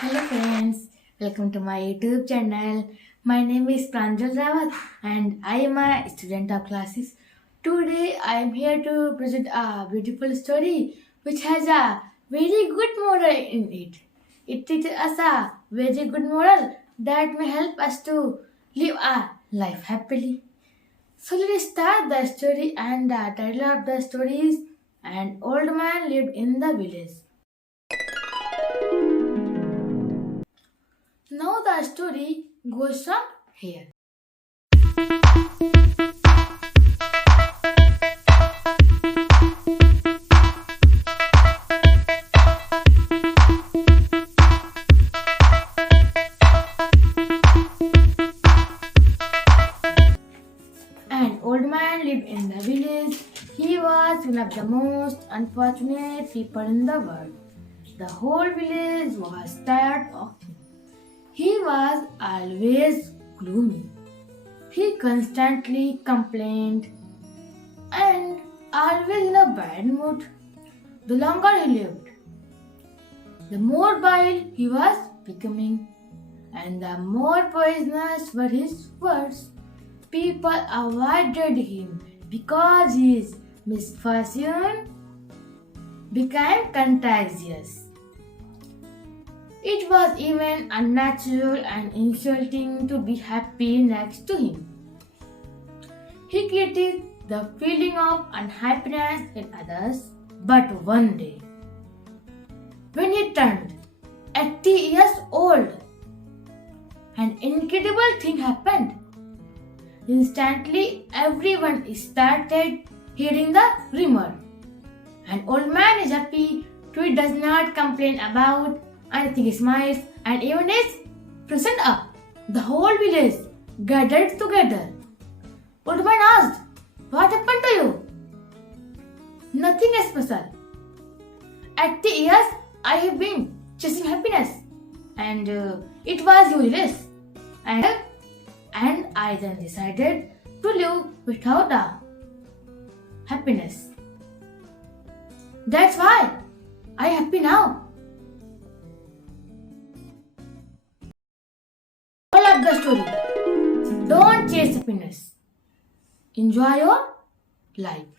Hello friends, welcome to my YouTube channel. My name is Pranjul Rawat and I am a student of classes. Today I am here to present a beautiful story which has a very good moral in it. It teaches us a very good moral that may help us to live our life happily. So let's start the story, and the title of the story is An Old Man Lived in the Village. Now the story goes from here. An old man lived in the village. He was one of the most unfortunate people in the world. The whole village was tired of him. He was always gloomy. He constantly complained and always in a bad mood. The longer he lived, the more vile he was becoming, and the more poisonous were his words. People avoided him because his misfortune became contagious. It was even unnatural and insulting to be happy next to him. He created the feeling of unhappiness in others, but one day, when he turned 80 years old, an incredible thing happened. Instantly, everyone started hearing the rumor. An old man is happy, he does not complain about anything, he smiles, and even is present up. The whole village gathered together. Old man asked, "What happened to you?" "Nothing special. 80 years I have been chasing happiness, and it was useless. And I then decided to live without happiness. That's why I am happy now." Of the story: don't chase happiness. Enjoy your life.